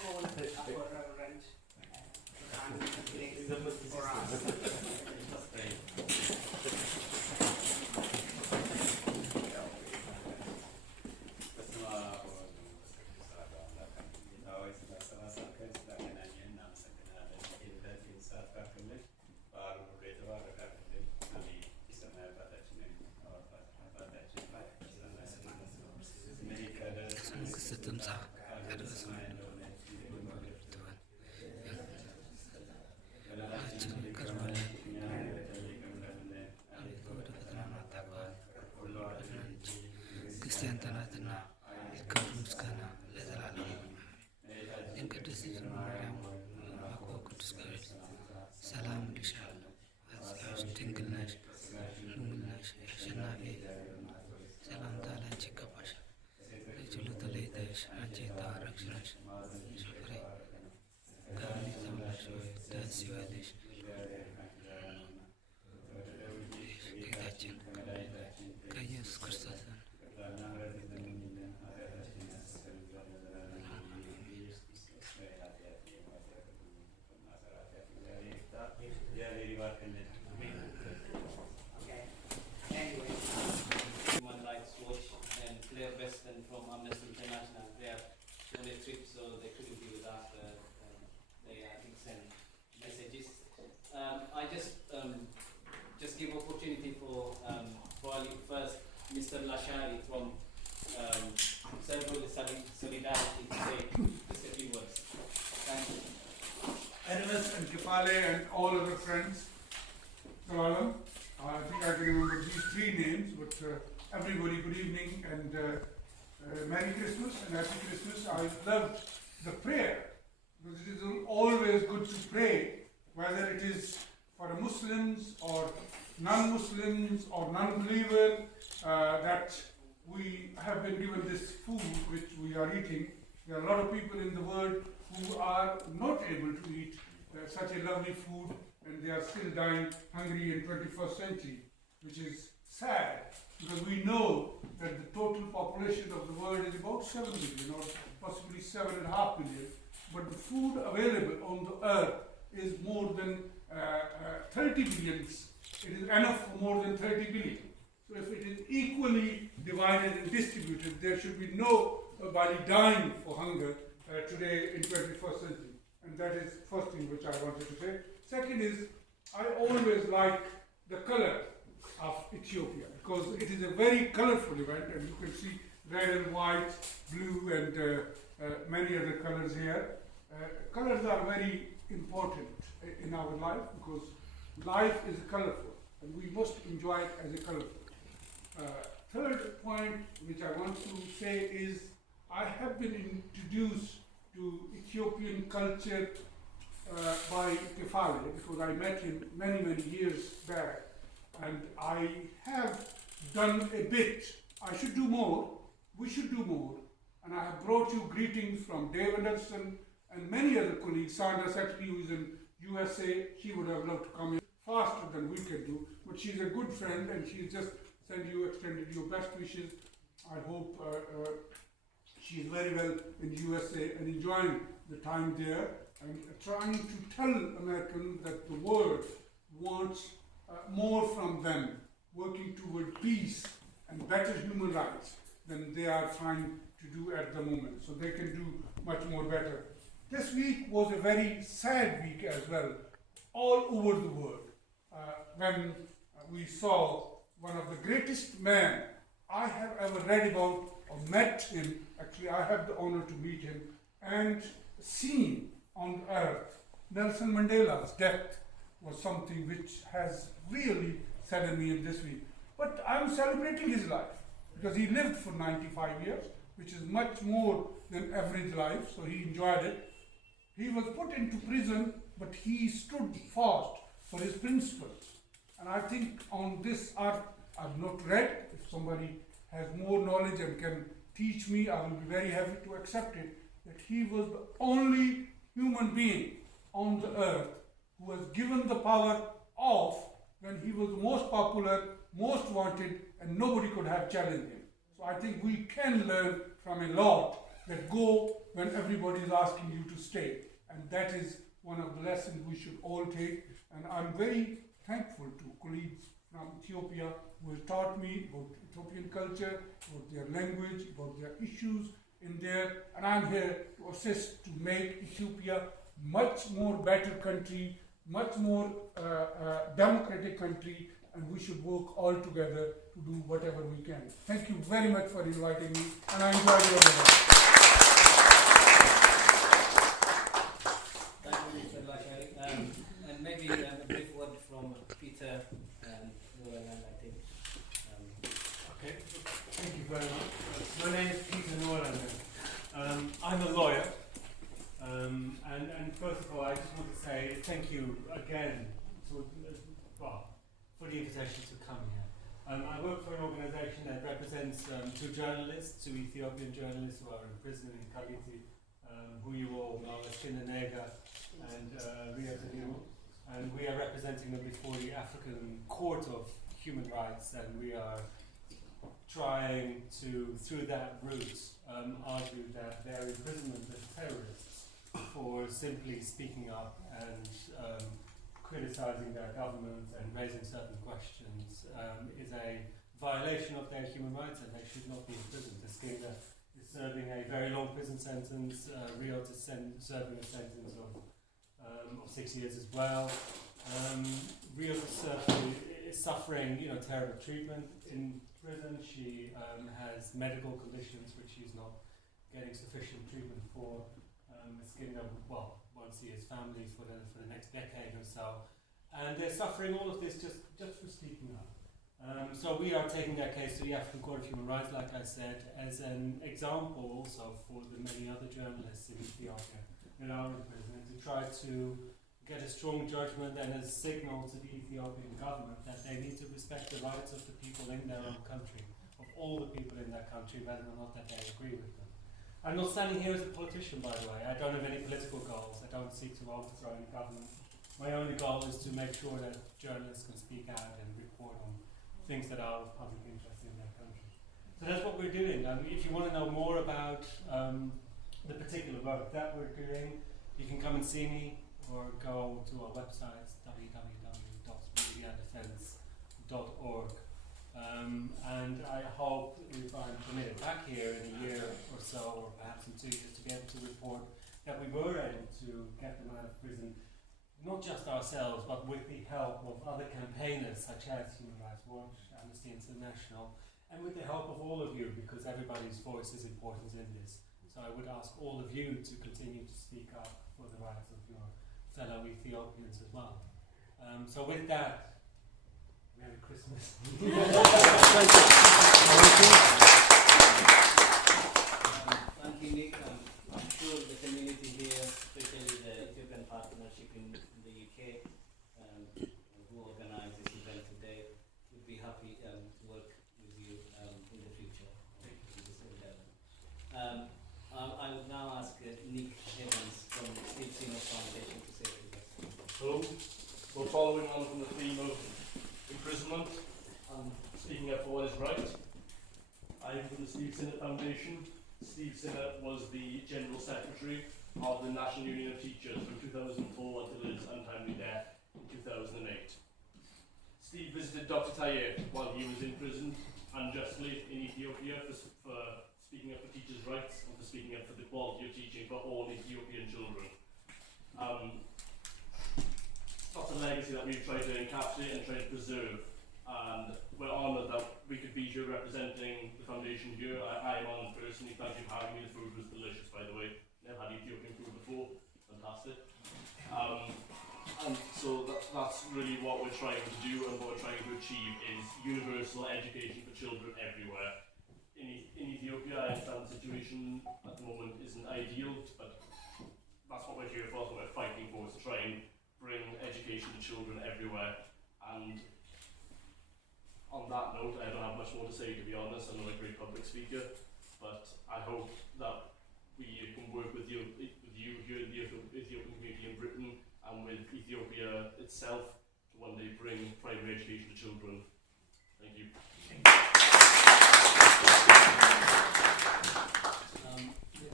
call our reverend for us. ክርስቲያን ናትና ክብር ምስጋና ለዘላለም እንቅድስት ማርያም አኮ ቅዱስ ገብርኤል ሰላም እልሻለሁ፣ በሥጋሽ ድንግል ነሽ፣ ድንግል ነሽ፣ አሸናፊ ሰላምታ ላንቺ ይገባሻል። ከሁሉ ተለይተሽ አንቺ የተባረክሽ ነሽ፣ ፍሬ ከአብ የተመላሽ ሆይ ደስ ይበልሽ፣ ጌታችን ከኢየሱስ ክርስቶስ from Amnesty International. They are on a trip, so they couldn't be with us. They I think send messages. I just give opportunity for probably first Mr. Lasharie from Cerebral Solidarity to say just a few words. Thank you. Ernest and Kefale and all other friends. Salam. I think I can remember these three names, but everybody, good evening and Merry Christmas and Happy Christmas. I loved the prayer because it is always good to pray, whether it is for Muslims or non-Muslims or non-believer, that we have been given this food which we are eating. There are a lot of people in the world who are not able to eat such a lovely food, and they are still dying hungry in 21st century, which is sad. Because we know that the total population of the world is about 7 billion or possibly 7.5 billion, but the food available on the earth is more than 30 billions. It is enough for more than 30 billion. So if it is equally divided and distributed, there should be nobody dying for hunger today in 21st century. And that is first thing which I wanted to say. Second is, I always like the color of Ethiopia, because it is a very colorful event, and you can see red and white, blue and many other colors here. Colors are very important in our life, because life is colorful and we must enjoy it as a colorful. Third point which I want to say is, I have been introduced to Ethiopian culture by Kefale, because I met him many years back. And I have done a bit. I should do more. We should do more. And I have brought you greetings from Dave Anderson and many other colleagues. Sandra Secretary, who is in USA, she would have loved to come in faster than we can do. But she's a good friend, and she just extended your best wishes. I hope she is very well in USA and enjoying the time there, and trying to tell Americans that the world wants more from them, working toward peace and better human rights than they are trying to do at the moment. So they can do much more better. This week was a very sad week as well, all over the world, when we saw one of the greatest men I have ever read about or met him. Actually, I have the honor to meet him and seen on earth. Nelson Mandela's death was something which has really saddened me in this week. But I'm celebrating his life, because he lived for 95 years, which is much more than average life, so he enjoyed it. He was put into prison, but he stood fast for his principles. And I think on this earth, I've not read. If somebody has more knowledge and can teach me, I will be very happy to accept it, that he was the only human being on the earth who was given the power off when he was most popular, most wanted, and nobody could have challenged him. So I think we can learn from a lot that go when everybody is asking you to stay. And that is one of the lessons we should all take. And I'm very thankful to colleagues from Ethiopia who have taught me about Ethiopian culture, about their language, about their issues in there. And I'm here to assist to make Ethiopia much more better country, much more democratic country, and we should work all together to do whatever we can. Thank you very much for inviting me, and I enjoyed your work. Thank you, Mr. Lasharie. And maybe a brief word from Peter Noorlander, I think. Okay, thank you very much. My name is Peter Noorlander. I'm a lawyer. And first of all, I just want to say thank you again for the invitation to come here. I work for an organisation that represents two journalists, two Ethiopian journalists who are in prison in Kaliti, who you all know as Finchley and and we are representing them before the African Court of Human Rights, and we are trying to, through that route, argue that their imprisonment as terrorists for simply speaking up and criticizing their government and raising certain questions is a violation of their human rights, and they should not be imprisoned. Eskenda is serving a very long prison sentence, Riot is serving a sentence of 6 years as well. Riot is suffering terrible treatment in prison. She has medical conditions which she's not getting sufficient treatment for. Eskenda won't see his family for the next decade or so, and they're suffering all of this just for speaking up. So we are taking that case to the African Court of Human Rights, like I said, as an example also for the many other journalists in Ethiopia that are in prison, to try to get a strong judgment and a signal to the Ethiopian government that they need to respect the rights of the people in their own country, of all the people in that country, whether or not that they agree with them. I'm not standing here as a politician, by the way. I don't have any political goals. I don't seek to overthrow any government. My only goal is to make sure that journalists can speak out and report on things that are of public interest in their country. So that's what we're doing. If you want to know more about the particular work that we're doing, you can come and see me or go to our website, www.mediadefense.org. And I hope, if I'm permitted back here in a year or so, or perhaps in 2 years, to be able to report that we were able to get them out of prison, not just ourselves, but with the help of other campaigners such as Human Rights Watch, Amnesty International, and with the help of all of you, because everybody's voice is important in this. So I would ask all of you to continue to speak up for the rights of your fellow Ethiopians as well. So with that, Merry Christmas. Thank you, Nick. I'm sure the community here, especially the Ethiopian Partnership in the UK, who organised this event today, would be happy to work with you in the future. I would now ask Nick Evans from Steve Sinner's Foundation to say a few words. Hello. We're following on from the theme of imprisonment and speaking up for what is right. I'm from the Steve Sinner Foundation. Steve Sinner was the General Secretary of the National Union of Teachers from 2004 until his untimely death in 2008. Steve visited Dr. Tayyip while he was in prison unjustly in Ethiopia for speaking up for teachers' rights and for speaking up for the quality of teaching for all Ethiopian children. That's a legacy that we've tried to encapsulate and try to preserve, and we're honoured that we could be here representing the foundation here. I am honoured personally. Thank you for having me. The food was delicious, by the way. Never had Ethiopian food before. Fantastic. And so that's really what we're trying to do, and what we're trying to achieve is universal education for children everywhere. In Ethiopia, I understand the situation at the moment isn't ideal, but that's what we're here for, that's what we're fighting for, is to try and bring education to children everywhere. And on that note, I don't have much more to say, to be honest. I'm not a great public speaker, but I hope that we can work with you here in the Ethiopian community in Britain and with Ethiopia itself to one day bring primary education to children. Thank you.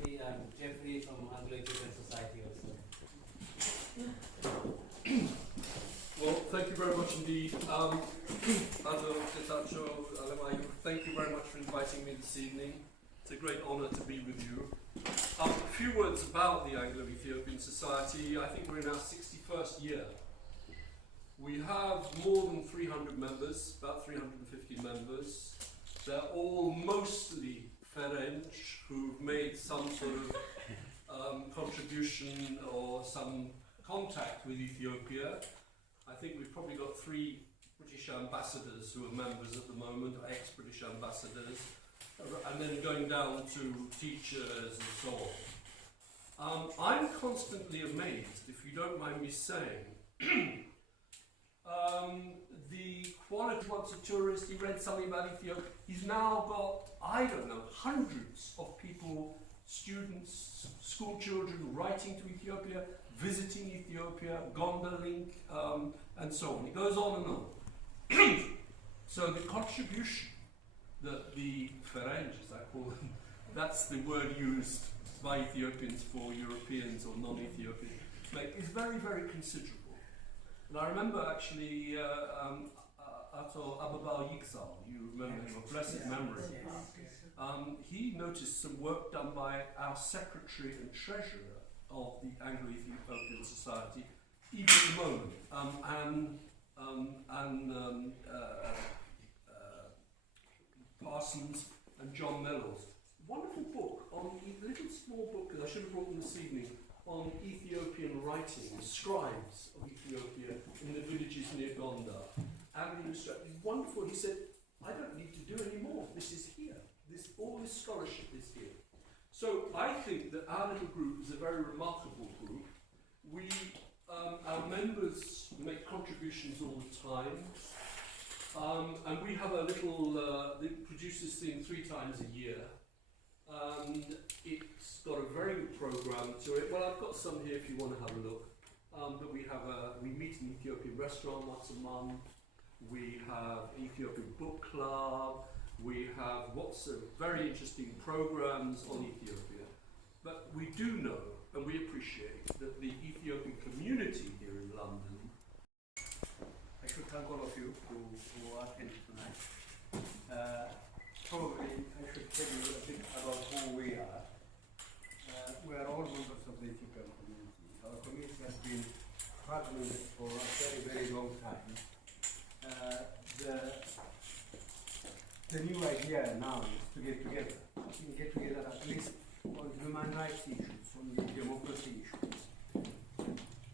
Maybe Jeffrey society also. Well, thank you very much indeed. Alemu, thank you very much for inviting me this evening. It's a great honour to be with you. A few words about the Anglo-Ethiopian Society. I think we're in our 61st year. We have more than 300 members, about 350 members. They're all mostly Ferenc, who've made some sort of contribution or some contact with Ethiopia. I think we've probably got 3 British ambassadors who are members at the moment, or ex-British ambassadors, and then going down to teachers and so on. I'm constantly amazed, if you don't mind me saying, the quality. Once a tourist, he read something about Ethiopia. He's now got, I don't know, hundreds of people, students, school children writing to Ethiopia, visiting Ethiopia, gondoling, and so on. It goes on and on. So the contribution that the Ferenc, as I call them, that's the word used by Ethiopians for Europeans or non-Ethiopians, is very, very considerable. And I remember actually Ato Ababal Yiksal, you remember him, of blessed memory. He noticed some work done by our secretary and treasurer of the Anglo-Ethiopian Society, even at the moment, Parsons and John Mellows. Wonderful book, on a little small book that I should have brought them this evening, on Ethiopian writing, scribes of Ethiopia in the villages near Gondar. And he was wonderful. He said, I don't need to do any more. This is here. All this scholarship is here. So I think that our little group is a very remarkable group. Our members make contributions all the time. And we have a little, that produces thing 3 times a year. It's got a very good program to it. Well, I've got some here if you want to have a look. But we meet in an Ethiopian restaurant once a month. We have Ethiopian book club. We have lots of very interesting programs on Ethiopia. But we do know and we appreciate that the Ethiopian community here in London. I should thank all of you who attended tonight. Probably I should tell you a bit about who we are. We are all members of the Ethiopian community. Our community has been fragmented for a very, very long time. The new idea now is to get together. Get together at least on human rights issues, on the democracy issues.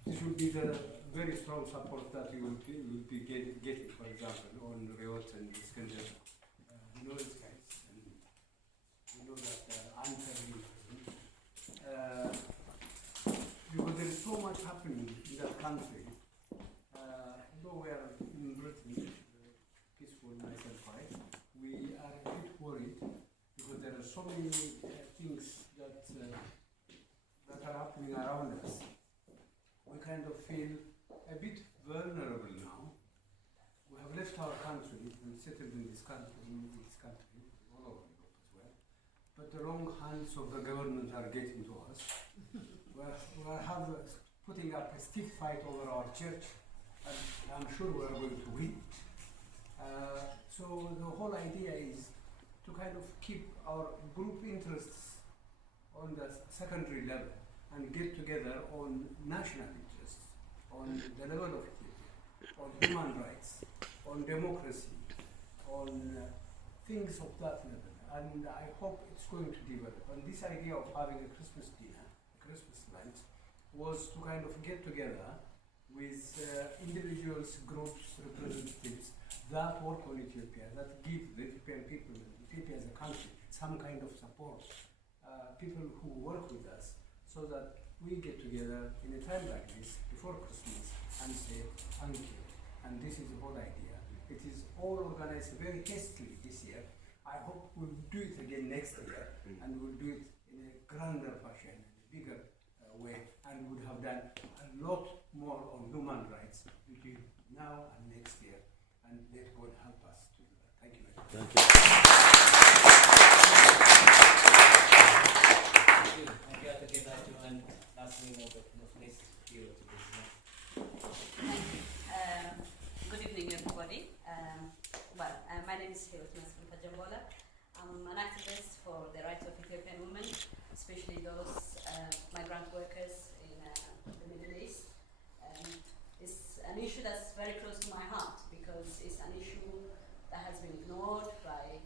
This will be the very strong support that you will be getting, for example, on Riot and Iskender. You know these guys, and you know that anti-militarism. Because there is so much happening in that country. Although we are in Britain, peaceful, nice and quiet, we are a bit worried because there are so many things that are happening around us. We kind of feel a bit vulnerable now. We have left our country and settled in this country, all over Europe as well. But the wrong hands of the government are getting to us. We're putting up a stiff fight over our church, and I'm sure we're going to win. So the whole idea is to kind of keep our group interests on the secondary level and get together on national interests, on the level of Ethiopia, on human rights, on democracy, on things of that level. And I hope it's going to develop. And this idea of having a Christmas dinner, a Christmas lunch, was to kind of get together with individuals, groups, representatives that work on Ethiopia, that give the Ethiopian people, Ethiopia as a country, some kind of support. People who work with us, so that we get together in a time like this, before Christmas, and say thank you. And this is the whole idea. It is all organized very hastily this year. I hope we'll do it again next year, and we'll do it in a grander fashion, in a bigger way, and we would have done a lot more on human rights between now and next year, and let God help us to do that. Thank you very much. Thank you. Thank you. I have to get back to and last week. more of a kind of list feel to this. Good evening, everybody. My name is Kefale. I'm an activist for the rights of Ethiopian women, especially those migrant workers in the Middle East. It's an issue that's very close to my heart because it's an issue that has been ignored by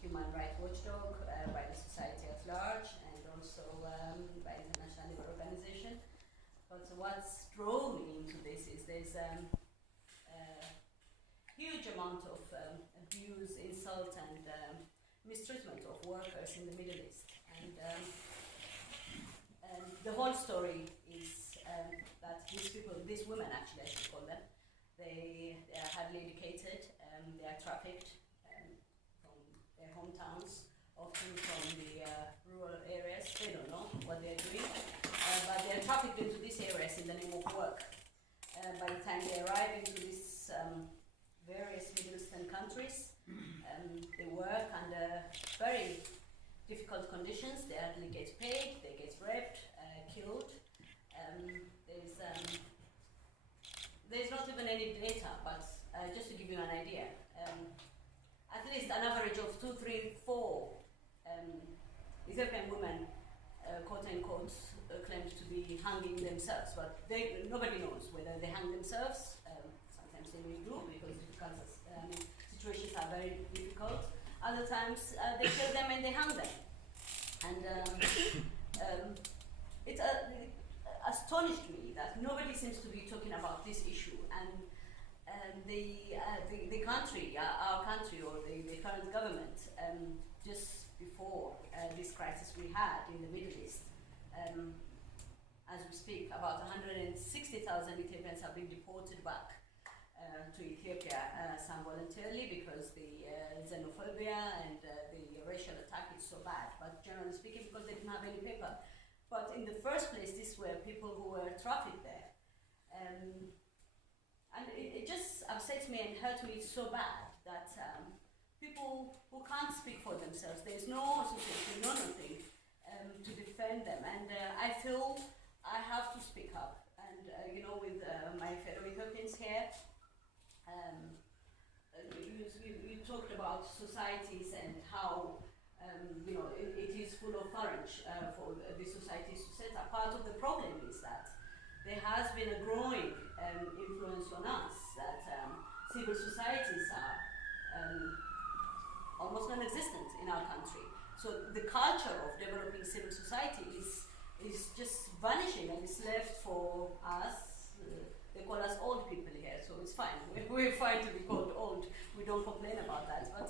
human rights watchdog, by the society at large, and also by International Labour Organization. But what's drove me into this is there's a huge amount of abuse, insult, and mistreatment of workers in the Middle East. And the whole story is that these people, these women actually I should call them, they are hardly educated, they are trafficked from their hometowns, often from the rural areas. They don't know what they're doing, but they are trafficked into these areas in the name of work. By the time they arrive into these various Middle Eastern countries, they work under very difficult conditions. They hardly get paid, they get raped, killed. There's not even any data, but just to give you an idea, at least an average of 2, 3, 4 Ethiopian women, quote unquote, claimed to be hanging themselves, but nobody knows whether they hang themselves. Sometimes they may do because situations are very difficult. Other times they kill them and they hang them. And it astonished me that nobody seems to be talking about this issue. And the country, our country, or the current government, just before this crisis we had in the Middle East, as we speak, about 160,000 Ethiopians have been deported back to Ethiopia, some voluntarily because the xenophobia and the racial attack is so bad, but generally speaking because they didn't have any paper. But in the first place, these were people who were trafficked there. And it just upsets me and hurts me so bad that people who can't speak for themselves, there's no association, no nothing to defend them. And I feel I have to speak up. And with my fellow Ethiopians here, you talked about societies and how it is full of courage for the societies to set up. Part of the problem is that there has been a growing influence on us that civil societies are almost non-existent in our country. So the culture of developing civil society is just vanishing, and it's left for us. They call us old people here, so it's fine. We're fine to be called old. We don't complain about that. But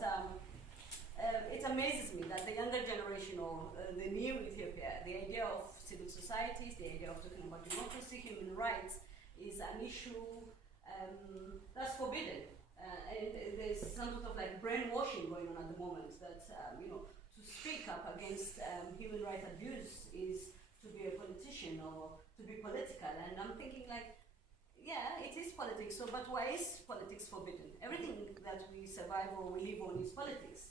it amazes me that the younger generation, or the new Ethiopia, the idea of civil societies, the idea of talking about democracy, human rights, is an issue that's forbidden. And there's some sort of like brainwashing going on at the moment that, to speak up against human rights abuse is to be a politician or to be political. And I'm thinking like, yeah, it is politics, but why is politics forbidden? Everything that we survive or we live on is politics.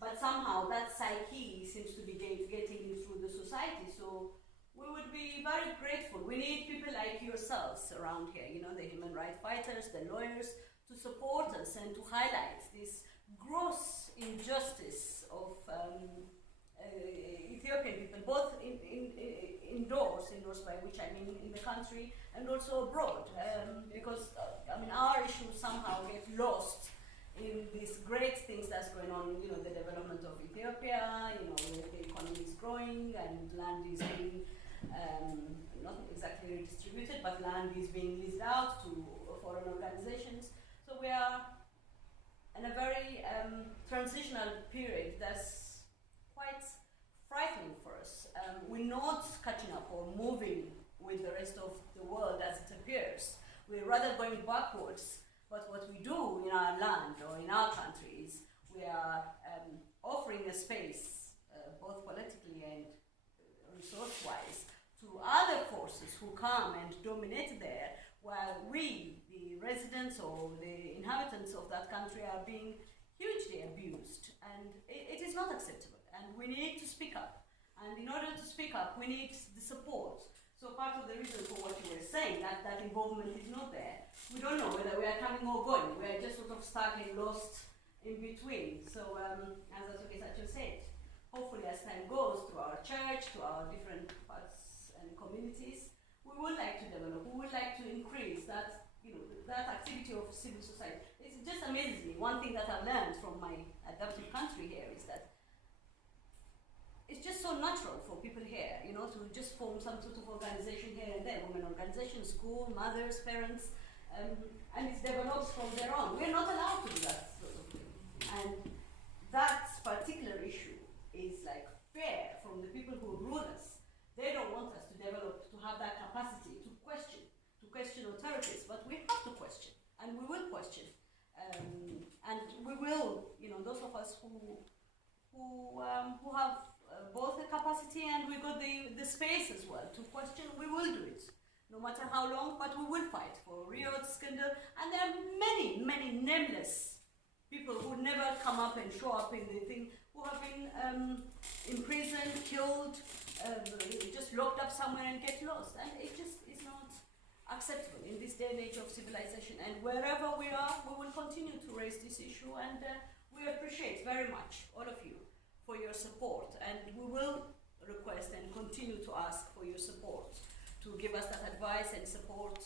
But somehow that psyche seems to be getting through the society. So we would be very grateful. We need people like yourselves around here, the human rights fighters, the lawyers, to support us and to highlight this gross injustice of Ethiopian people, both indoors, by which I mean in the country, and also abroad, because our issues somehow get lost in these great things that's going on, the development of Ethiopia, the economy is growing and land is being not exactly redistributed, but land is being leased out to foreign organizations. So we are in a very transitional period that's quite frightening for us. We're not catching up or moving with the rest of the world as it appears. We're rather going backwards. But what we do in our land or in our country is we are offering a space, both politically and resource-wise, to other forces who come and dominate there, while we, the residents or the inhabitants of that country, are being hugely abused. And it is not acceptable. And we need to speak up. And in order to speak up, we need the support. So part of the reason for what you were saying, that involvement is not there, we don't know whether we are coming or going. We are just sort of stuck and lost in between. So as Sacho said, hopefully as time goes, through our church, to our different parts and communities, we would like to develop, we would like to increase that, that activity of civil society. It just amazes me. One thing that I've learned from my adoptive country here is that it's just so natural for people here, to just form some sort of organization here and there, women organization, school, mothers, parents, and it develops from their own. We're not allowed to do that sort of thing. And that particular issue is like fair from the people who rule us. They don't want us to develop, to have that capacity to question authorities, but we have to question, and we will question. And we will, those of us who have both the capacity and we got the space as well to question, we will do it. No matter how long, but we will fight for Riot, Scandal, and there are many, many nameless people who never come up and show up in the thing, who have been imprisoned, killed, just locked up somewhere and get lost. And it just is not acceptable in this day and age of civilization. And wherever we are, we will continue to raise this issue, and we appreciate very much all of you for your support, and we will request and continue to ask for your support to give us that advice and support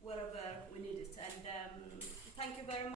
wherever we need it. And thank you very much.